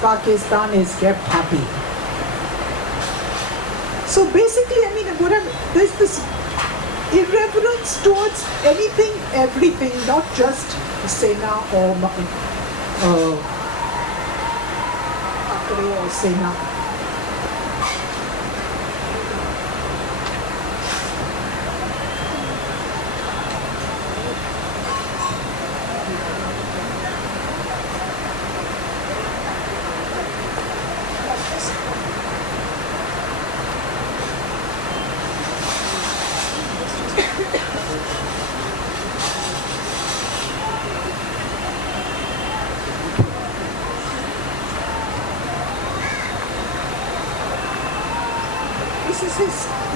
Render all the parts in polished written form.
Pakistan is kept happy. So basically, I mean, there's this irreverence towards anything, everything, not just Sena or Akre or Sena.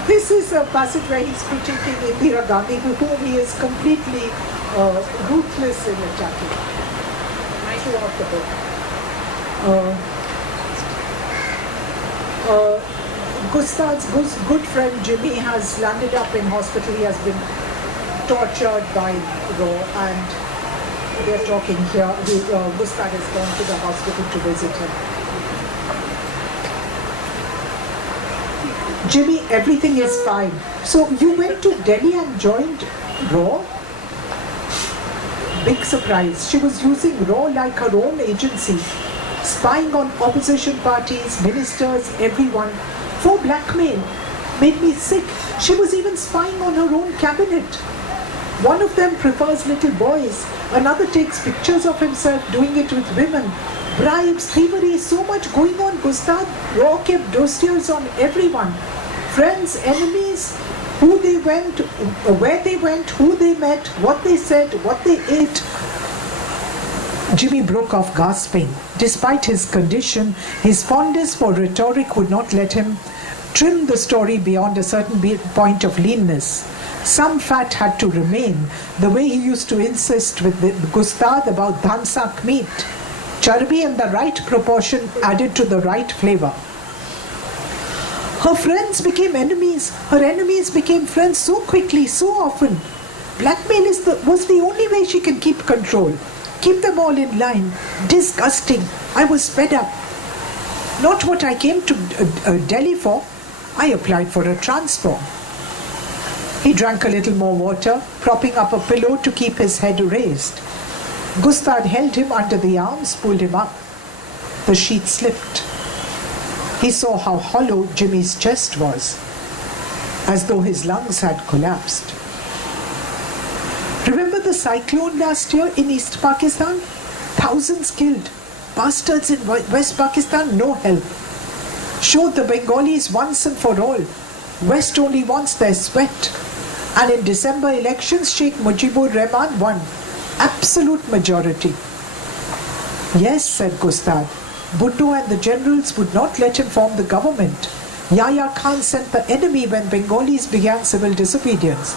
This is a passage where he's critiquing Indira Gandhi, whom he is completely ruthless in attacking. Throughout the book. Gustad's good friend Jimmy has landed up in hospital. He has been tortured by Ro, and they're talking here. Gustad has gone to the hospital to visit him. Jimmy, everything is fine. So you went to Delhi and joined Raw? Big surprise. She was using Raw like her own agency, spying on opposition parties, ministers, everyone, for blackmail. Made me sick. She was even spying on her own cabinet. One of them prefers little boys. Another takes pictures of himself doing it with women. Bribes, thievery, so much going on. Gustad Raw kept dossiers on everyone. Friends, enemies, who they went, where they went, who they met, what they said, what they ate. Jimmy broke off, gasping. Despite his condition, his fondness for rhetoric would not let him trim the story beyond a certain point of leanness. Some fat had to remain, the way he used to insist with Gustad about dhansak meat. Charbi in the right proportion added to the right flavor. Her friends became enemies. Her enemies became friends so quickly, so often. Blackmail was the only way she can keep control. Keep them all in line. Disgusting. I was fed up. Not what I came to Delhi for. I applied for a transfer. He drank a little more water, propping up a pillow to keep his head raised. Gustad held him under the arms, pulled him up. The sheet slipped. He saw how hollow Jimmy's chest was, as though his lungs had collapsed. Remember the cyclone last year in East Pakistan? Thousands killed. Bastards in West Pakistan, no help. Showed the Bengalis once and for all. West only wants their sweat. And in December elections, Sheikh Mujibur Rahman won. Absolute majority. Yes, said Gustad. Bhutto and the generals would not let him form the government. Yahya Khan sent the enemy when Bengalis began civil disobedience.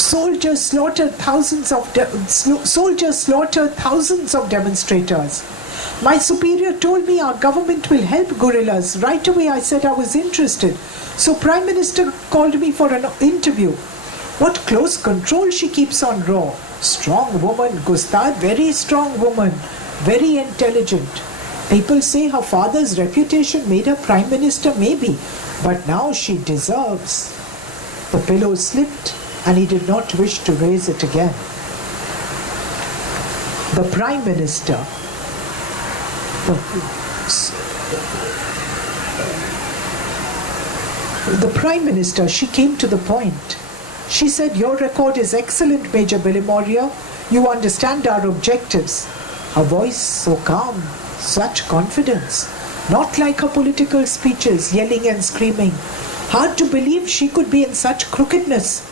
Soldiers slaughtered thousands of demonstrators. My superior told me our government will help guerrillas. Right away I said I was interested. So Prime Minister called me for an interview. What close control she keeps on Raw. Strong woman, Gustad, very strong woman. Very intelligent. People say her father's reputation made her Prime Minister, maybe. But now she deserves. The pillow slipped and he did not wish to raise it again. The Prime Minister. The Prime Minister, she came to the point. She said, your record is excellent, Major Bilimoria. You understand our objectives. Her voice so calm, such confidence. Not like her political speeches, yelling and screaming. Hard to believe she could be in such crookedness.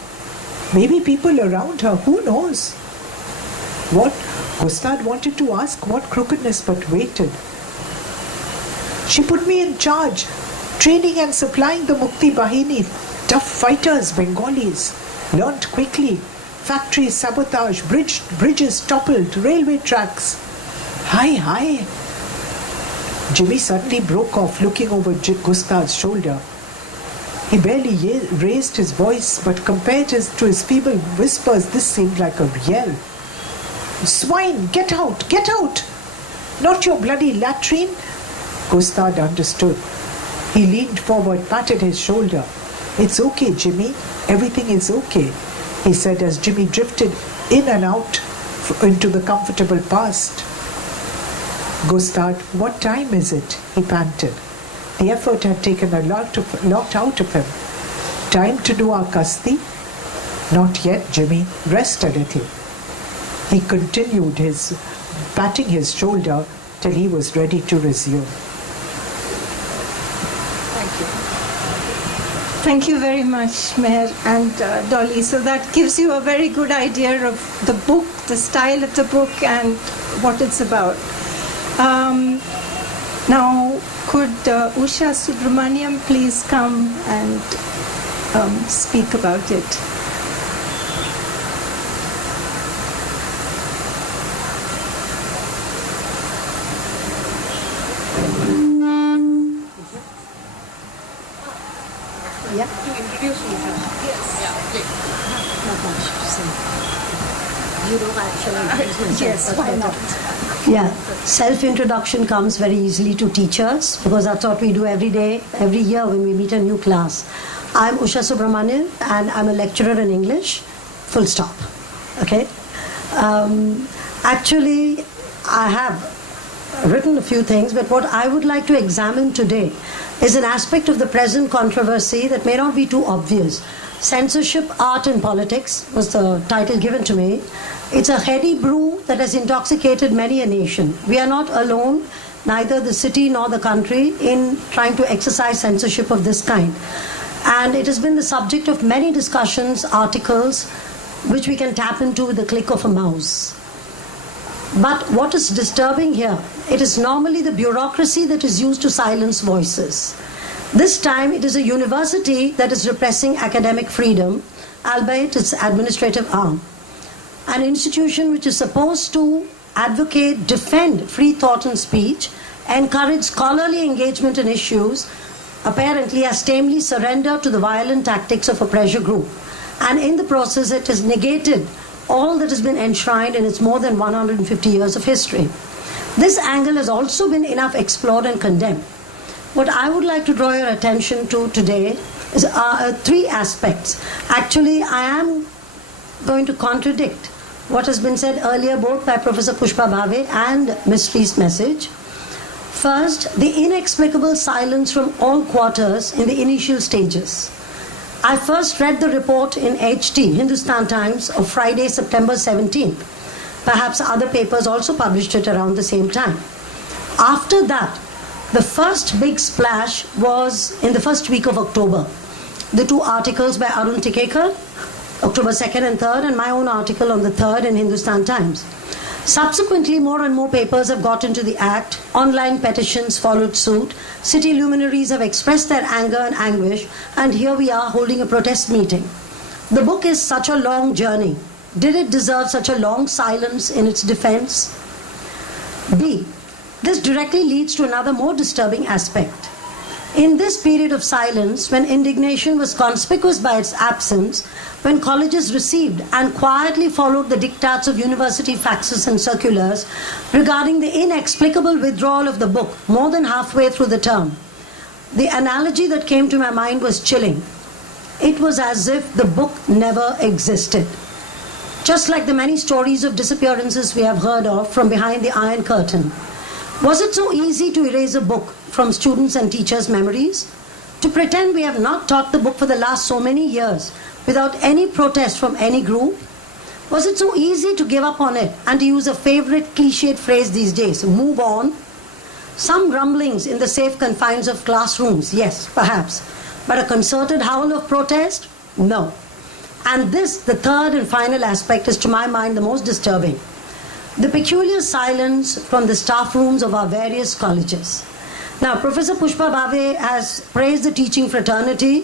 Maybe people around her, who knows? What? Gustad wanted to ask what crookedness, but waited. She put me in charge, training and supplying the Mukti Bahini, tough fighters, Bengalis. Learnt quickly. Factories, sabotage, bridges toppled, railway tracks. Hi. Jimmy suddenly broke off, looking over Gustad's shoulder. He barely raised his voice, but compared to his feeble whispers, this seemed like a yell. Swine, get out, get out! Not your bloody latrine! Gustard understood. He leaned forward, patted his shoulder. "It's okay, Jimmy. Everything is okay," he said as Jimmy drifted in and out into the comfortable past. "Gustard, what time is it?" he panted. The effort had taken a lot out of him. "Time to do our kasti?" "Not yet, Jimmy. Rest a little." He continued patting his shoulder till he was ready to resume. Thank you. Thank you very much, Meher and Dolly. So that gives you a very good idea of the book, the style of the book, and what it's about. Now, could Usha Subramaniam please come and speak about it? Yeah. To introduce Usha. Yes. Yeah. Please. Not much to say. You know, actually. Yes. Why not? Yeah, self-introduction comes very easily to teachers because that's what we do every day, every year when we meet a new class. I'm Usha Subramanian and I'm a lecturer in English, full stop. Okay? Actually, I have written a few things, but what I would like to examine today is an aspect of the present controversy that may not be too obvious. Censorship, Art and Politics was the title given to me. It's a heady brew that has intoxicated many a nation. We are not alone, neither the city nor the country, in trying to exercise censorship of this kind. And it has been the subject of many discussions, articles, which we can tap into with the click of a mouse. But what is disturbing here, it is normally the bureaucracy that is used to silence voices. This time it is a university that is repressing academic freedom, albeit its administrative arm. An institution which is supposed to advocate, defend free thought and speech, encourage scholarly engagement in issues, apparently has tamely surrendered to the violent tactics of a pressure group. And in the process it has negated all that has been enshrined in its more than 150 years of history. This angle has also been enough explored and condemned. What I would like to draw your attention to today is three aspects. Actually, I am going to contradict what has been said earlier both by Professor Pushpa Bhave and Mistry's message. First, the inexplicable silence from all quarters in the initial stages. I first read the report in HT, Hindustan Times, of Friday, September 17th. Perhaps other papers also published it around the same time. After that, the first big splash was in the first week of October. The two articles by Arun Tikekar, October 2nd and 3rd, and my own article on the 3rd in Hindustan Times. Subsequently, more and more papers have got into the act, online petitions followed suit, city luminaries have expressed their anger and anguish, and here we are holding a protest meeting. The book is such a long journey. Did it deserve such a long silence in its defense? B. This directly leads to another more disturbing aspect. In this period of silence, when indignation was conspicuous by its absence, when colleges received and quietly followed the diktats of university faxes and circulars regarding the inexplicable withdrawal of the book more than halfway through the term, the analogy that came to my mind was chilling. It was as if the book never existed. Just like the many stories of disappearances we have heard of from behind the Iron Curtain. Was it so easy to erase a book from students' and teachers' memories? To pretend we have not taught the book for the last so many years without any protest from any group? Was it so easy to give up on it and to use a favorite cliched phrase these days, move on? Some grumblings in the safe confines of classrooms, yes, perhaps. But a concerted howl of protest? No. And this, the third and final aspect, is to my mind the most disturbing. The peculiar silence from the staff rooms of our various colleges. Now, Professor Pushpa Bhave has praised the teaching fraternity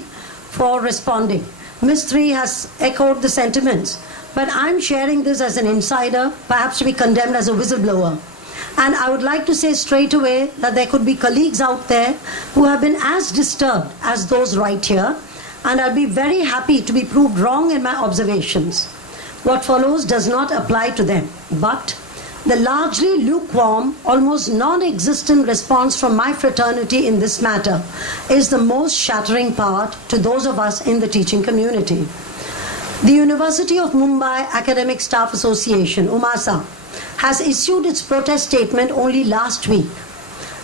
for responding. Mistry has echoed the sentiments. But I'm sharing this as an insider, perhaps to be condemned as a whistleblower. And I would like to say straight away that there could be colleagues out there who have been as disturbed as those right here. And I'll be very happy to be proved wrong in my observations. What follows does not apply to them. But The largely lukewarm, almost non-existent response from my fraternity in this matter is the most shattering part to those of us in the teaching community. The University of Mumbai Academic Staff Association, UMASA, has issued its protest statement only last week.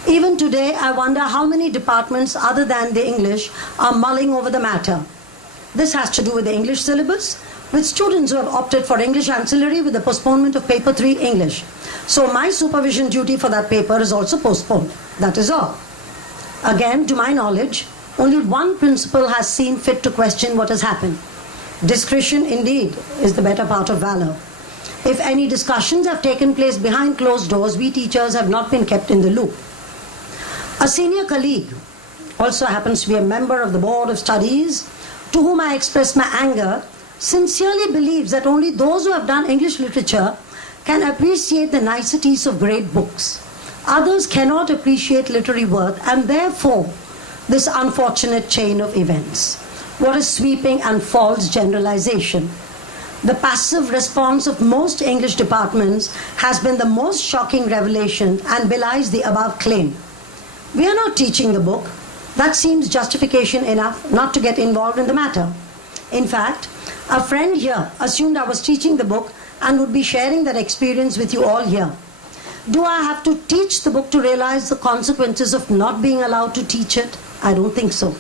Even today, I wonder how many departments other than the English are mulling over the matter. This has to do with the English syllabus, with students who have opted for English ancillary with the postponement of paper 3 English. So my supervision duty for that paper is also postponed. That is all. Again, to my knowledge, only one principal has seen fit to question what has happened. Discretion, indeed, is the better part of valor. If any discussions have taken place behind closed doors, we teachers have not been kept in the loop. A senior colleague, also happens to be a member of the Board of Studies, to whom I express my anger, sincerely believes that only those who have done English literature can appreciate the niceties of great books. Others cannot appreciate literary worth, and therefore this unfortunate chain of events. What a sweeping and false generalization. The passive response of most English departments has been the most shocking revelation and belies the above claim. We are not teaching the book. That seems justification enough not to get involved in the matter. In fact, a friend here assumed I was teaching the book and would be sharing that experience with you all here. Do I have to teach the book to realize the consequences of not being allowed to teach it? I don't think so.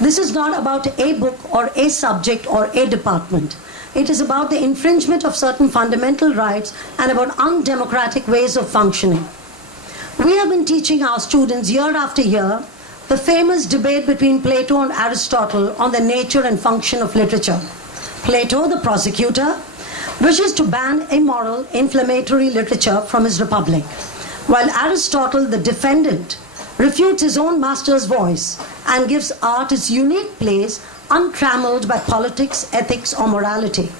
This is not about a book or a subject or a department. It is about the infringement of certain fundamental rights and about undemocratic ways of functioning. We have been teaching our students year after year the famous debate between Plato and Aristotle on the nature and function of literature. Plato, the prosecutor, wishes to ban immoral, inflammatory literature from his republic, while Aristotle, the defendant, refutes his own master's voice and gives art its unique place untrammeled by politics, ethics, or morality.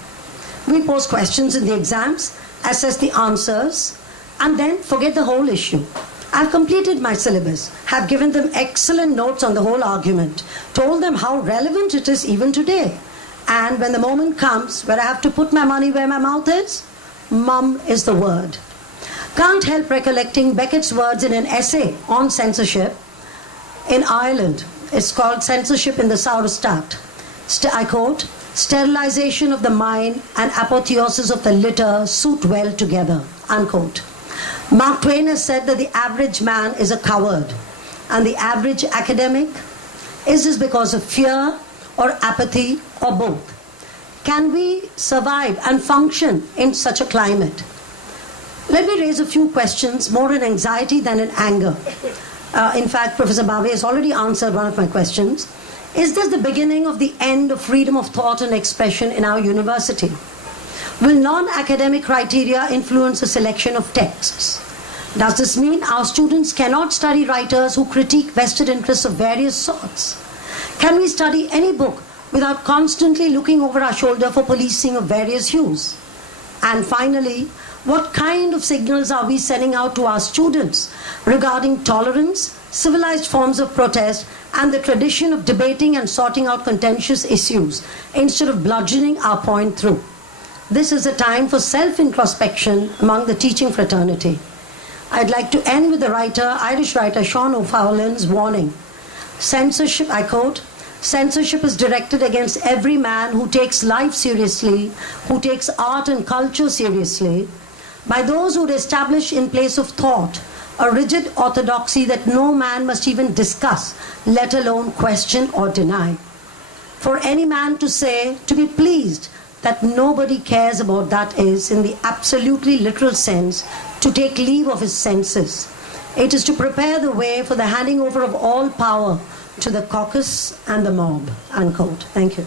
We pose questions in the exams, assess the answers, and then forget the whole issue. I've completed my syllabus, have given them excellent notes on the whole argument, told them how relevant it is even today. And when the moment comes where I have to put my money where my mouth is, mum is the word. Can't help recollecting Beckett's words in an essay on censorship in Ireland. It's called Censorship in the Saurostat. I quote, "Sterilization of the mind and apotheosis of the litter suit well together," unquote. Mark Twain has said that the average man is a coward, and the average academic is this because of fear or apathy or both. Can we survive and function in such a climate? Let me raise a few questions, more in anxiety than in anger. In fact, Professor Bave has already answered one of my questions. Is this the beginning of the end of freedom of thought and expression in our university? Will non-academic criteria influence the selection of texts? Does this mean our students cannot study writers who critique vested interests of various sorts? Can we study any book without constantly looking over our shoulder for policing of various hues? And finally, what kind of signals are we sending out to our students regarding tolerance, civilized forms of protest, and the tradition of debating and sorting out contentious issues instead of bludgeoning our point through? This is a time for self-introspection among the teaching fraternity. I'd like to end with the Irish writer Sean O'Fallon's warning. Censorship, I quote, "Censorship is directed against every man who takes life seriously, who takes art and culture seriously, by those who would establish in place of thought a rigid orthodoxy that no man must even discuss, let alone question or deny. For any man to say, to be pleased, that nobody cares about that is, in the absolutely literal sense, to take leave of his senses. It is to prepare the way for the handing over of all power to the caucus and the mob," unquote. Thank you.